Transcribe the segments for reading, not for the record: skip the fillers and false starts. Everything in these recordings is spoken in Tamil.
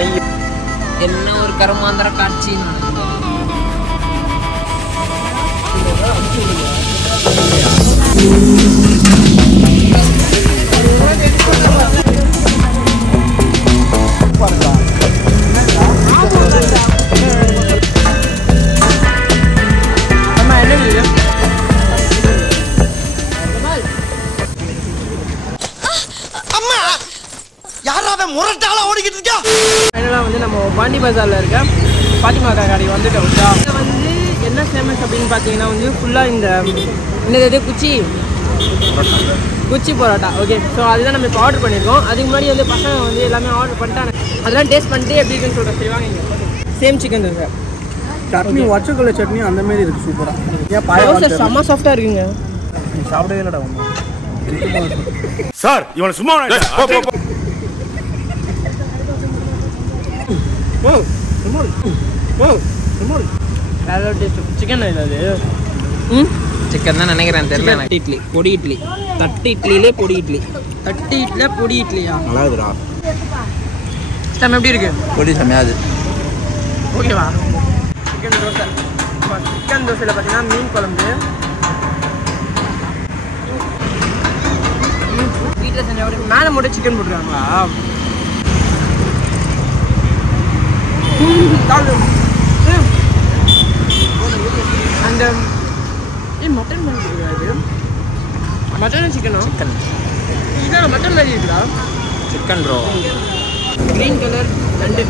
ஐயோ என்ன ஒரு கருமாந்திர காட்சி. வந்து நம்ம பாண்டி பஜாரில் இருக்க பாத்திமா கடைக்கு வந்துட்டோம். இதில் வந்து என்ன ஃபேமஸ் அப்படின்னு பார்த்தீங்கன்னா வந்து ஃபுல்லாக இந்த என்னது குச்சி பரோட்டா. ஓகே, ஸோ அதுதான் நம்ம இப்போ ஆர்டர் பண்ணியிருக்கோம். அதுக்கு முன்னாடி வந்து பசங்க வந்து எல்லாமே ஆர்டர் பண்ணிட்டாங்க. அதெல்லாம் டேஸ்ட் பண்ணிட்டு எப்படி இருக்குன்னு சொல்கிறேன். சரி வாங்க. சேம் சிக்கன் தோசை, சட்னி வச்சக்கொள்ள சட்னி அந்த மாதிரி இருக்குது சூப்பராக. தோசை செம்ம சாஃப்டாக இருக்குங்க. சாப்பிடவே இல்லைடா சார் இவனை சும்மா சிக்கன் அது சிக்கன் தான் நினைக்கிறேன், தெரியல. இட்லி, பொடி இட்லி, தட்டு இட்லியிலே பொடி இட்லி. தட்டு இட்லியா பொடி இட்லியா? நல்லா இருக்குடா. ஸ்டம் எப்படி இருக்கு? பொடி செம்மையாது. ஓகேவா? சிக்கன் தோசை. சிக்கன் தோசையில் பார்த்தீங்கன்னா மீன் குழம்பு, வீட்டில் செஞ்ச ஒரு மேலே மட்டும் சிக்கன் போட்டுருக்காங்களா? அந்த மட்டன் மாதிரி இருக்காது. மட்டன் சிக்கனா? சிக்கன். இதான் மட்டன் மாதிரி இருக்குதா? Chicken bro. கிரீன் கலர் நண்டு.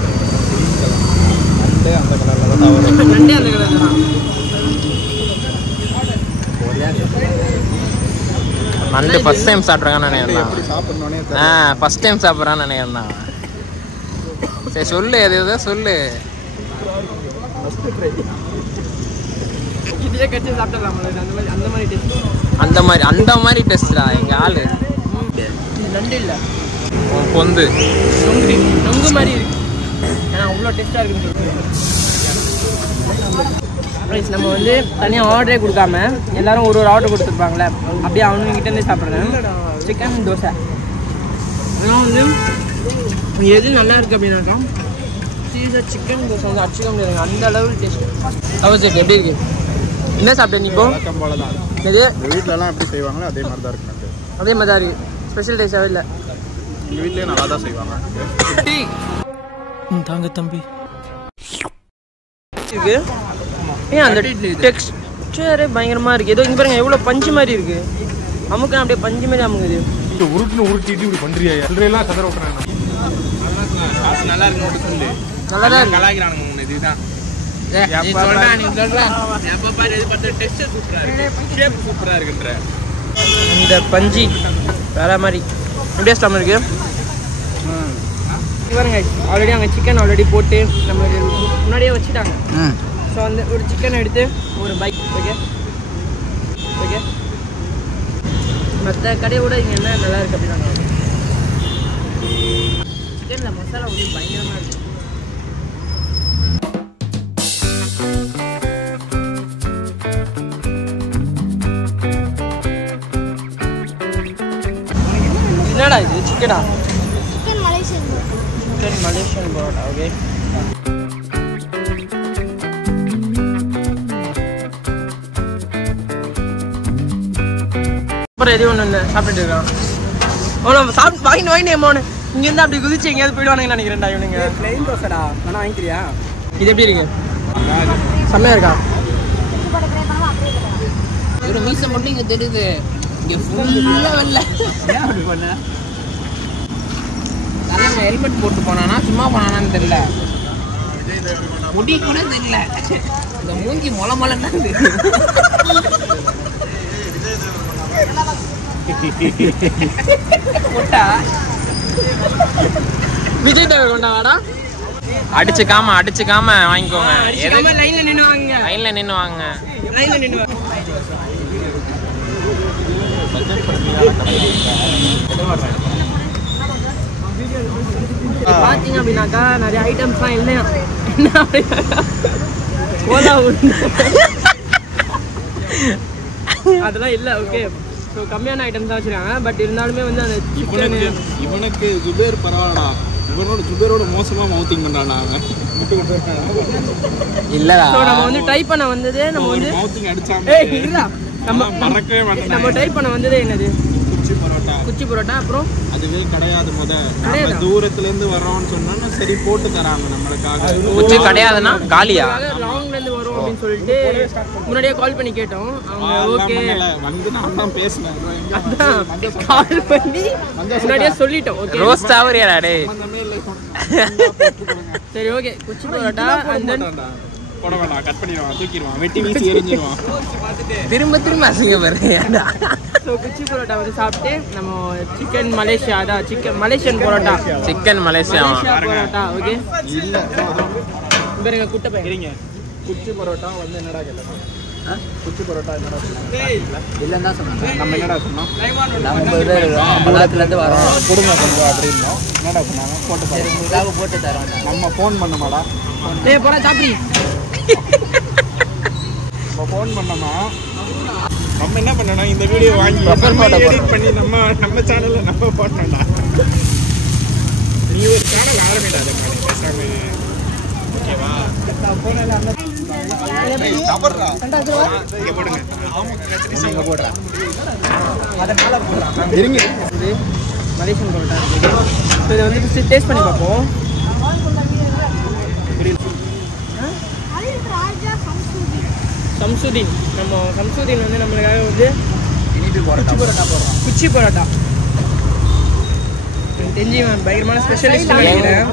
அந்த கலரில் தான் வரும். நண்டே அந்த கலர் தான். நண்டு ஃபர்ஸ்ட் டைம் சாப்பிட்றாங்கன்னு நினைக்கிறேன். சாப்பிட்றோன்னே ஃபர்ஸ்ட் டைம் சாப்பிட்றான்னு நினைக்கிறேன். சரி சொல்லு, எது எதோ சொல்லு. இதையே கட்டி சாப்பிடலாம்ல, அந்த மாதிரி டேஸ்ட். அந்த மாதிரி டேஸ்டா எங்கள் ஆள். நண்டு இல்லை, பொந்து நொங்கு மாதிரி இருக்கு. ஏன்னா அவ்வளோ டேஸ்ட்டாக இருக்குன்னு சொல்லிட்டு நம்ம வந்து தனியாக ஆர்டரே கொடுக்காம எல்லாரும் ஒரு ஆர்டர் கொடுத்துருப்பாங்களே, அப்படியே அவனுங்கிட்டேருந்தே சாப்பிட்றேன். சிக்கன் தோசை. ஆனால் வந்து எது நல்லா இருக்குது அப்படின்னாக்கா சீரியஸாக சிக்கன் தோசை வந்து அடிச்சுக்க முடியாது, அந்த அளவுக்கு டேஸ்ட். அவசியம் எப்படி இருக்கு? என்ன சாப்பிட்டேன் நீ இப்போ? வழக்கம் போல தான். எது வீட்டிலலாம் எப்படி செய்வாங்களோ அதே மாதிரி தான் இருக்கு. அதே மாதிரி தான் இருக்குது, ஸ்பெஷல் டேஸ்டாகவே இல்லை. எங்கள் வீட்லேயே நல்லா தான் செய்வாங்க. தாங்க தம்பி இருக்கு. ஏன் அந்த டெக்ஸ்டரே பயங்கரமாக இருக்குது. ஏதோ இங்கே பாருங்க எவ்வளோ பஞ்சு மாதிரி இருக்குது. அமுக்கு அப்படியே பஞ்சு மாதிரி அமுக்குது. உருட்டிட்டு இப்படி பண்றியா? எல்லாம் கதற விட்டுறாங்க. நல்லா இருக்கு சொல்லு. நல்லா தான் கலாய்க்கிறானுங்க உன்னை. இதுதான் இந்த பஞ்சி வேற மாதிரி டேஸ்டாக இருக்கு. பாருங்க ஆல்ரெடி அங்கே சிக்கன் ஆல்ரெடி போட்டு நம்மளுக்கு முன்னாடியே வச்சுட்டாங்க. ஸோ அந்த ஒரு சிக்கனை எடுத்து ஒரு பைக். ஓகே ஓகே, மற்ற கடையை விட இங்கே என்ன நல்லா இருக்குது அப்படின்னா சிக்கனில் மசாலா வந்து பயங்கரமாக இருக்குது. என்னடா இது? சிக்கனா? Chicken Malaysian parotta. ஓகே, அப்புறம் எதுவும் ஒன்று இல்லை சாப்பிட்டுட்டு இருக்கான். அவனை சாப்பிட்டு வாங்கிட்டு மோனு இங்கேருந்து அப்படி குதிச்சு எங்கேயாவது போயிடுவானுங்கன்னு நினைக்கிறேன்டா இவனுங்க. பிளெயின் தோசைடா, வேணா வாங்கிக்கிறியா? இது எப்படி இருக்கு? செம்மையா இருக்கா? ஒரு மீசை மட்டும் இங்கே தெரியுது, இங்கே ஃபுல்லாக வரல. ஏன் அப்படி பண்ண? நல்லா ஹெல்மெட் போட்டு போனானா சும்மா போனானான்னு தெரியல, முடி கூட தெரியல, இந்த மூஞ்சி மொளமொளன்னு விஜய் டிரைவர் கொண்டாடா. அடிச்சுக்காம வாங்கிக்கோங்க. லைன்ல நின்று வாங்க. லைன்ல நின்று வாங்க. பாத்தீங்க அப்படின்னாக்கா நிறைய ஐட்டம்ஸ்லாம் இல்லையா? அதெல்லாம் இல்லை. ஓகே, ஸோ கம்மியான ஐட்டம்ஸ் தான் வச்சுருக்காங்க. பட் இருந்தாலுமே வந்து அந்த இவனுக்கு ஜுபேர் பரவாயில்லடா. சுகரோட மோசமாக மவுத்திங் பண்ணுறான் அவன். இல்லடா ஸோ நம்ம வந்து ட்ரை பண்ண வந்தது நம்ம வந்து மவுத்திங் அடிச்சாம ஏய் இல்ல நம்ம மறக்கவே மாட்டேன். நம்ம ட்ரை பண்ண வந்தது என்னது? குச்சி பரோட்டா. அப்புறம் அதுவே கிடையாது. நம்ம தூரத்துலேருந்து வரோம்னு சொன்னா சரி போட்டு தராங்க நம்மளுக்காக. குச்சி கிடையாதுன்னா காலியா? லாங்ல இருந்து வரும் அப்படின்னு சொல்லிட்டு முன்னாடியே கால் பண்ணி கேட்டோம். அவங்க ஓகே வந்து நான் தான் பேசினேன். கால் பண்ணி முன்னாடியே சொல்லிட்டோம். ஓகே ரோஸ்ட் ஆவறியாடா டேய்? சரி ஓகே குச்சி பரோட்டா and then போட வேண்டாம், கட் பண்ணிடுவான், தூக்கிடுவான், வெட்டி வீசி எரிஞ்சிடுவான். திரும்ப அசிங்கப்படுறியாடா? ஸோ குச்சி பரோட்டா வந்து சாப்பிட்டு நம்ம சிக்கன் மலேசியா அதான் Malaysian parotta chicken Malaysia parotta. Okay இல்லை பாருங்க குட்டை பையன் சரிங்க. குச்சி பரோட்டா வந்து என்னடா கேட்டோம்? குச்சி பரோட்டா என்னடா சொன்னாங்க? இல்லைன்னு தான் சொன்னாங்க. நம்ம என்னடா சொன்னோம்? அம்பலத்துலேருந்து வரோம். கொடுங்க கொஞ்சம் அப்படின்னோம். என்னடா சொன்னாங்க? போட்டு சரி உங்களுக்காக போட்டு தரோம். நம்ம ஃபோன் பண்ணமாடா. டேய் போடா சாப்பிடி. நம்ம ஃபோன் பண்ணோமா? நம்ம என்ன பண்ணணும்? இந்த வீடியோ வாங்கி எடிட் பண்ணி நம்ம சேனல்ல நம்ம போடணும்டா. நீ ஒரு சேனல் ஆரம்பிடாத பேசாம. ஓகேவா? தவறா இங்க போடுங்க. நீங்க போடுறா. அதனால போடுறா. இருங்க. இது மலேசியன் பரோட்டா. ஸோ இதை வந்து டேஸ்ட் பண்ணி பார்ப்போம். சம்சுதீன் நம்ம சம்சுதீன் வந்து நம்மளுக்காக வந்து குச்சி பரோட்டா எனக்கு தெரிஞ்சு பயங்கரமான ஸ்பெஷலிஸ்ட் நினைக்கிறேன்.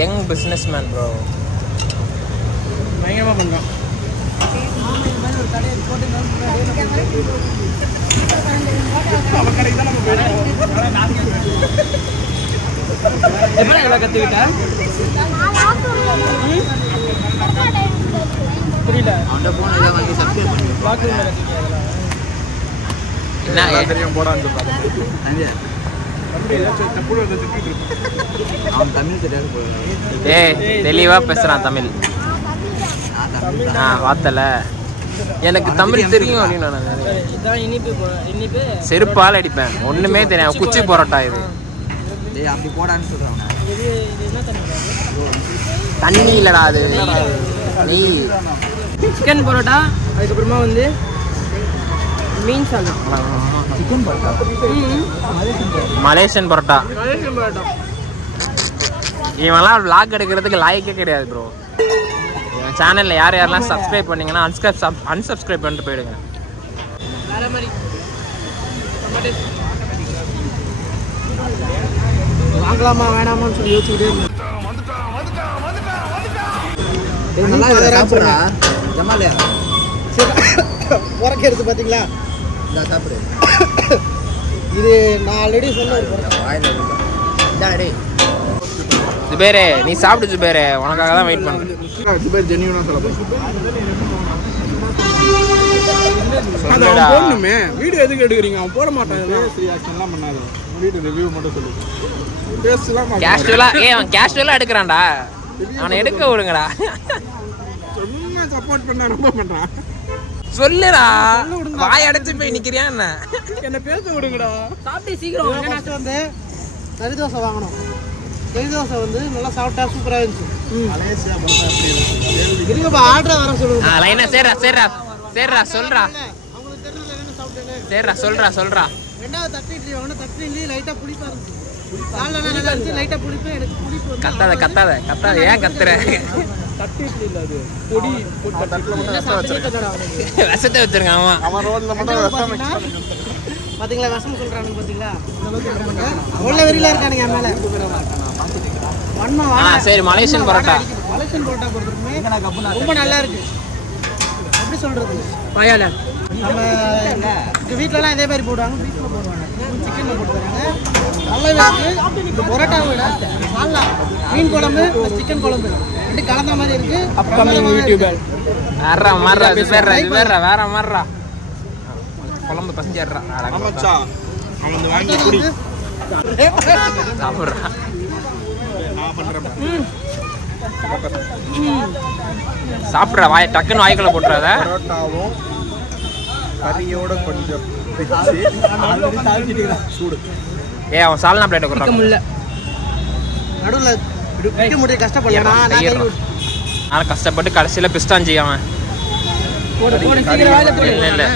Young businessman bro. பயங்கரமாக பண்ணுறோம். எப்படி எல்லாம் கற்றுக்கிட்டா? புரியல. அந்த ஃபோன் இதை வாங்கி சப்ஸ்கிரைப் பண்ணி பாத்ரூமில் கற்றுக்கிட்டா? என்ன தெரியும் போடான்னு சொல்றாங்க. அவன் தமிழ் தெரியாது போடுறான். ஏய் தெளிவா பேசுறான் தமிழ். வார்த்தல எனக்கு தமிழ் தெரியும் அப்படின்னு நான் இதான் இனிப்பு செருப்பால் அடிப்பேன். ஒண்ணுமே தெரியும். குச்சி பரோட்டா இது. டேய் அப்படி போடான்னு சொல்றான். இது என்ன தண்ணி? தண்ணி இல்லடா அது நெய். சிக்கன் பரோட்டா, அதுக்கப்புறமா வந்து மீன் சாதம், chicken parotta. Malaysian parotta. Malaysian parotta. இவன்லாம் vlog எடுக்கிறதுக்கு லாய்க்கே கிடையாது ப்ரோ. என் சேனலில் யாரெல்லாம் சப்ஸ்கிரைப் பண்ணீங்கன்னா அன்சப்ஸ்கிரைப் பண்ணிட்டு போயிடுங்க. வேற மாதிரி வாங்கலாமா வேணாமான்னு சொல்லி யோசிச்சுக்கிட்டே இருந்தேன். சாப்பிட்றா ஜமாலியா உரைக்கிறது பார்த்தீங்களா? இந்த சாப்பிடு. இது நான் ஆல்ரெடி சொன்ன வாயில் இந்தா டேய். ஜுபேரே நீ சாப்பிடு ஜுபேரே, உனக்காக தான் வெயிட் பண்ணுறேன். ஜுபேர் ஜென்யூனா சொல்ல சொல்லுடா. போடணுமே. வீடியோ எதுக்கு எடுக்கிறீங்க? அவன் போட மாட்டான். ரியாக்ஷன்லாம் பண்ணாது. வீடியோ ரிவ்யூ மட்டும் சொல்லுங்க. பேசலாம் கேஷுவலா அவன் கேஷுவலா எடுக்கிறான்டா. அவனை எடுக்க விடுங்கடா. சும்மா சப்போர்ட் பண்ணா ரொம்ப பண்றான். சொல்லுடா. வாய் அடைச்சு போய் நிக்கிறியா என்ன? என்ன பேச விடுங்கடா. சாப்பிட்டு சீக்கிரம். ஃபர்ஸ்ட் வந்து கறி தோசை வாங்கணும். கறி தோசை வந்து நல்லா சாப்பிட்டா சூப்பராக இருந்துச்சு. மலேசியா பண்ணா அப்படி இருக்கு. இருங்கப்பா ஆர்டர் வர சொல்லுங்க. லைனா சேர்றா சொல்றா. அவங்களுக்கு தெரியல என்ன சாப்பிட்டேன்னு. சொல்றா. ரெண்டாவது தட்டு இட்லி வாங்கணும். தட்டு இட்லி லைட்டாக புளிப்பா இருந்துச்சு. காலைல நல்லா இருந்துச்சு. லைட்டாக புளிப்பு. எனக்கு புளிப்பு வந்து கத்தாத ஏன் கத்துற? தட்டு இட்லி இல்லை, அது பொடி தட்டுல மட்டும் ரசம் வச்சிருக்கேன். விஷத்தை வச்சிருங்க. அவன் ரோட்ல மட்டும் ரசம் பாத்தீங்களா விஷம் சொல்றானுங்க பாத்தீங்களா? அவ்வளோ வெறியில இருக்கானுங்க என் மேல. வன்மா சரி மலேசியன் பரோட்டா. மலேசியன் பரோட்டா பொறுத்தவரைக்குமே ரொம்ப நல்லா இருக்கு. எப்படி சொல்றது? பாயால நம்ம எங்க வீட்டுலலாம் இதே மாதிரி போடுவாங்க. பீஃப்ல போடுவாங்க, சிக்கன்ல போட்டு தராங்க. நல்லாவே இருக்கு. இந்த பரோட்டா விட நல்லா மீன் குழம்பு சிக்கன் குழம்பு ரெண்டு கலந்த மாதிரி இருக்கு. அப்கமிங் யூடியூபர் வேற மாறுறா. குழம்பு பசஞ்சிடுறா. ஆமாச்சா. அவன் வாங்கி குடி. சாப்பிட்றா. நான் பண்றேன். சாப்பிட்ற வாய் டக்குன்னு வாய்க்குள்ள போட்டுறாத. பரோட்டாவும் கறியோட கொஞ்சம் பிச்சு சூடு. அவன் சால்னா பிளேட் கொடுறான். முடியல. நடுவில் வைக்க முடிய கஷ்டப்படலாம். நான் கஷ்டப்பட்டு கடைசியில் பிஸ்டான் செய்யாம இல்லை இல்லை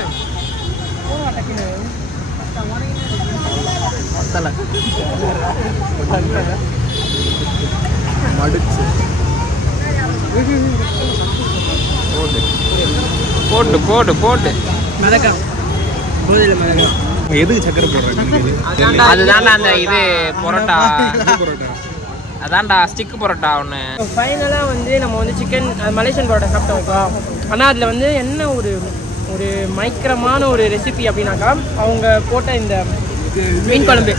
போட்டு போட்டு போட்டு மிளகா பூதியில் மிளகா எதுக்கு சக்கரை போடுறாங்க? அதுதான்டா அந்த இது பரோட்டா அதான்டா ஸ்டிக் பரோட்டா ஒன்று. ஃபைனலாக வந்து நம்ம வந்து சிக்கன் மலேசியன் பரோட்டா சாப்பிட்டோம்க்கா. ஆனால் அதில் வந்து என்ன ஒரு ஒரு மைக்கிரமான ஒரு ரெசிபி அப்படின்னாக்கா அவங்க போட்ட இந்த மீன் குழம்பு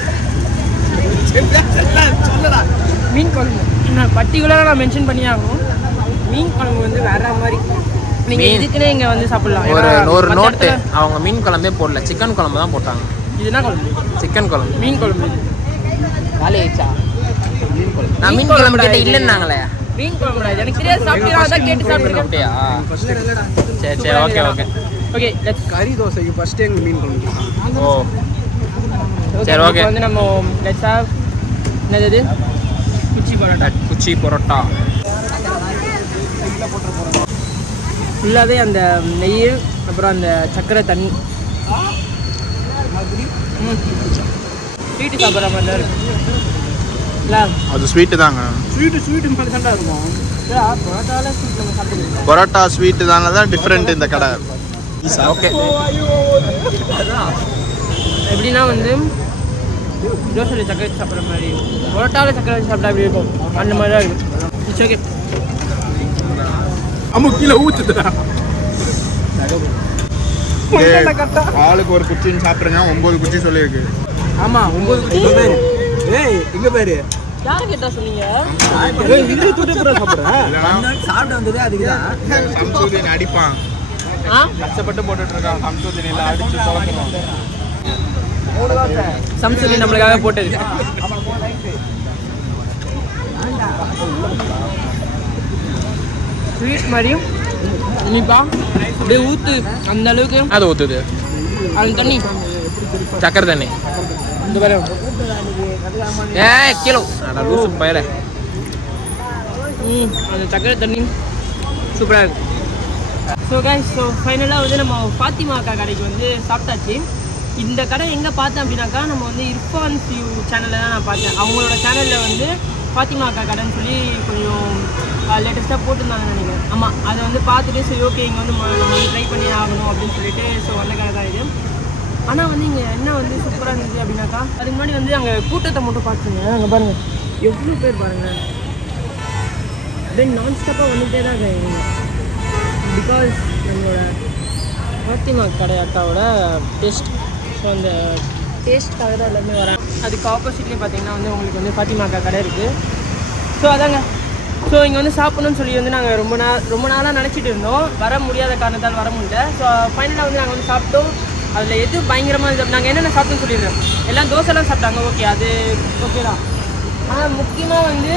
மீன் குழம்பு நான் பர்டிகுலராக நான் மென்ஷன் பண்ணி ஆகணும். மீன் குழம்பு வந்து வேற மாதிரி நீங்கள் இதுக்குன்னே இங்கே வந்து சாப்பிடலாம். ஒரு நோட்டு அவங்க மீன் குழம்பே போடல, சிக்கன் குழம்பு தான் போட்டாங்க. இதுனா குழம்பு சிக்கன் குழம்பு மீன் குழம்பு காலி ஆயிடுச்சா? நான் மீன் குழம்பு கேட்ட இல்லைன்னாங்களே. மீன் குழம்பு எனக்கு தெரியாது, சாப்பிட்டு கேட்டு சாப்பிட்டுருக்கேன். அப்படியா? சரி சரி ஓகே ஓகே ஓகே. கறி தோசைக்கு ஃபர்ஸ்ட் எங்கள் மீன் குழம்பு. ஓ சரி ஓகே. வந்து நம்ம லெட்ஸ் ஹேவ் என்னது குச்சி பரோட்டா. குச்சி பரோட்டா ஃபுல்லாகவே அந்த நெய் அப்புறம் அந்த சர்க்கரை தண்ணி ஸ்வீட்டு சாப்பிட்ற மாதிரி தான் இருக்கு. இல்லை அது ஸ்வீட்டு தாங்க. ஸ்வீட்டு மாதிரி தாண்டா இருக்கும். பரோட்டாவில் ஸ்வீட் நம்ம சாப்பிடுவோம். பரோட்டா ஸ்வீட்டு தானே தான் டிஃப்ரெண்ட் இந்த கடை. ஓகே. எப்படின்னா வந்து தோசையில் சக்கரை சாப்பிட்ற மாதிரி, பரோட்டாவில் சக்கரை சாப்பிட்டா எப்படி இருக்கும் அந்த மாதிரி தான் இருக்கும். It's okay. அம்மா கீழே ஊற்றுதுடா. ஆளுக்கு ஒரு குச்சின்னு சாப்பிடுங்க. 9 குச்சி சொல்லியிருக்கு. ஆமாம் 9 குச்சி. ஏய் இங்கே பாரு. யாரை கேட்டா சொன்னீங்க? இது தூட்டு கூட சாப்பிட்றேன். சாப்பிட்டு வந்ததே அதுக்கு தான். சம்சூதியன் அடிப்பான். கஷ்டப்பட்டு போட்டுட்டு இருக்கான். சம்சூதியன் அடிச்சு துவக்கணும். சம்சுதி நம்மளுக்காக போட்டது. ஸ்வீட் மாதிரியும் இனிப்பா அப்படியே ஊற்று அந்த அளவுக்கு அது ஊற்றுது அந்த தண்ணி சக்கரை தண்ணி. இந்த பேர் கிலோ லூசு பயிர. அந்த சக்கரை தண்ணி சூப்பராக இருக்கு. ஸோ கைஸ், ஸோ ஃபைனலாக வந்து நம்ம ஃபாத்திமா அக்கா கடைக்கு வந்து சாப்பிட்டாச்சு. இந்த கடை எங்கே பார்த்தேன் அப்படின்னாக்கா நம்ம வந்து இர்ஃபான் ஃபியூ சேனலில் தான் நான் பார்த்தேன். அவங்களோட சேனலில் வந்து ஃபாத்திமா அக்கா கடைன்னு சொல்லி கொஞ்சம் லேட்டஸ்ட்டாக போட்டிருந்தாங்கன்னு நினைக்கிறேன். ஆமாம், அதை வந்து பார்த்துட்டு சரி ஓகே இங்கே வந்து நம்ம வந்து ட்ரை பண்ணி ஆகணும் அப்படின்னு சொல்லிட்டு ஸோ வந்த கடை தான் இது. ஆனால் வந்து இங்கே என்ன வந்து சூப்பராக இருந்துச்சு அப்படின்னாக்கா அதுக்கு முன்னாடி வந்து அங்கே கூட்டத்தை மட்டும் பார்த்துங்க. அங்கே பாருங்கள் எவ்வளோ பேர் பாருங்கள், அப்படியே நான் ஸ்டாப்பாக வந்துகிட்டே தான் இருக்காங்க. பிகாஸ் நம்மளோட ஃபாத்திமா கடை அக்காவோட டேஸ்ட், ஸோ அந்த டேஸ்ட்டுக்காக தான் எல்லாருமே வரேன். அதுக்கு ஆப்போசிட்லேயே பார்த்தீங்கன்னா வந்து உங்களுக்கு வந்து ஃபாத்திமா அக்கா கடை இருக்குது. ஸோ அதாங்க, ஸோ இங்கே வந்து சாப்பிட்ணுன்னு சொல்லி வந்து நாங்கள் ரொம்ப நாளாக நினச்சிட்டு இருந்தோம். வர முடியாத காரணத்தால் வர முடியல. ஸோ ஃபைனலாக வந்து நாங்கள் வந்து சாப்பிட்டோம். அதில் எது பயங்கரமாக இருக்குது, நாங்கள் என்னென்ன சாப்பிட்டோன்னு சொல்லிடுறோம். எல்லாம் தோசைலாம் சாப்பிட்டாங்க, ஓகே அது ஓகே தான். ஆனால் முக்கியமாக வந்து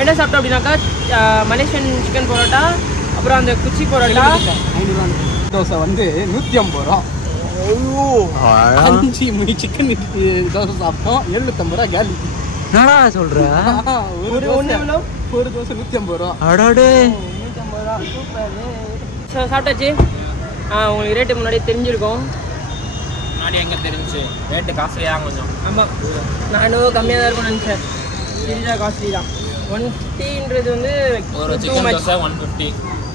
என்ன சாப்பிட்டோம் அப்படின்னாக்கா மலேசியன் சிக்கன் பரோட்டா, அப்புறம் அந்த குச்சி பரோட்டா 500 தோசை வந்து 150 ரூபா. ஐயோ 5 சிக்கன் தோசை சாப்பிட்டோம் 750 ரூபா கேலி. என்னடா சொல்கிற? ஒரு தோசை 150 ரூபா. அடாடே 150 ரூபா, சூப்பர். ஸோ சாப்பிட்டாச்சு. உங்களுக்கு ரேட்டு முன்னாடியே தெரிஞ்சிருக்கும். முன்னாடி எங்கே தெரிஞ்சு ரேட்டு காஸ்ட்லியாக கொஞ்சம். ஆமாம், நான் இன்னும் கம்மியாக தான் இருக்கும்னு நினச்சேன். சீரியஸாக காஸ்ட்லி தான். 150ன்றது வந்து ஒரு சிக்கன் தோசை 150.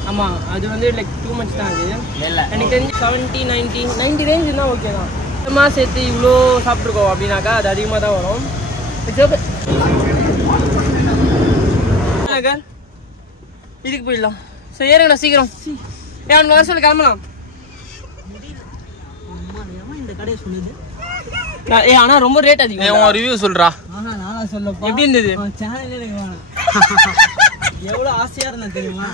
ஆமாம், அது வந்து லைக் டூ மச் தான். அது இல்லை எனக்கு தெரிஞ்சு 70, 90 ரேஞ்சு தான் ஓகே தான். சுத்தமாக சேர்த்து இவ்வளோ சாப்பிட்ருக்கோம் அப்படின்னாக்கா அது அதிகமாக தான் வரும். இதுக்கு போயிடலாம். சரி ஏறுங்கண்ணா சீக்கிரம். ஏன் வர சொல்லி கிளம்பலாம். ஆனால் ரொம்ப ரேட் அதிகம். உன் ரிவ்யூ சொல்கிறா. நானா சொல்ல எப்படி இருந்தது? சேனல் எவ்வளோ ஆசையாக இருந்தேன் தெரியுமா?